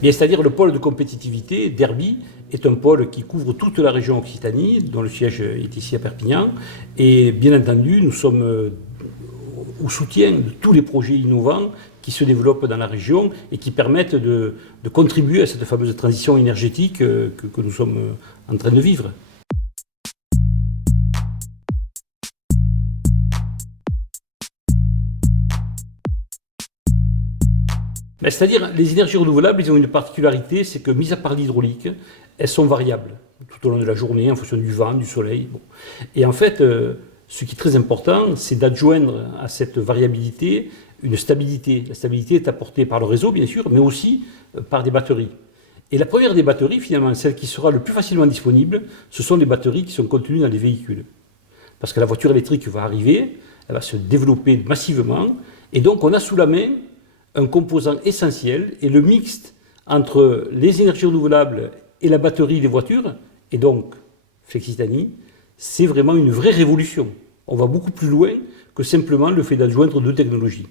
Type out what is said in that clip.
Bien, c'est-à-dire le pôle de compétitivité d'Herby est un pôle qui couvre toute la région Occitanie, dont le siège est ici à Perpignan. Et bien entendu, nous sommes au soutien de tous les projets innovants qui se développent dans la région et qui permettent de contribuer à cette fameuse transition énergétique que nous sommes en train de vivre. C'est-à-dire, les énergies renouvelables, ils ont une particularité, c'est que, mis à part l'hydraulique, elles sont variables tout au long de la journée, en fonction du vent, du soleil. Bon. Et en fait, ce qui est très important, c'est d'adjoindre à cette variabilité une stabilité. La stabilité est apportée par le réseau, bien sûr, mais aussi par des batteries. Et la première des batteries, finalement, celle qui sera le plus facilement disponible, ce sont les batteries qui sont contenues dans les véhicules. Parce que la voiture électrique va arriver, elle va se développer massivement, et donc on a sous la main un composant essentiel, et le mixte entre les énergies renouvelables et la batterie des voitures, et donc Flexitanie, c'est vraiment une vraie révolution. On va beaucoup plus loin que simplement le fait d'adjoindre deux technologies.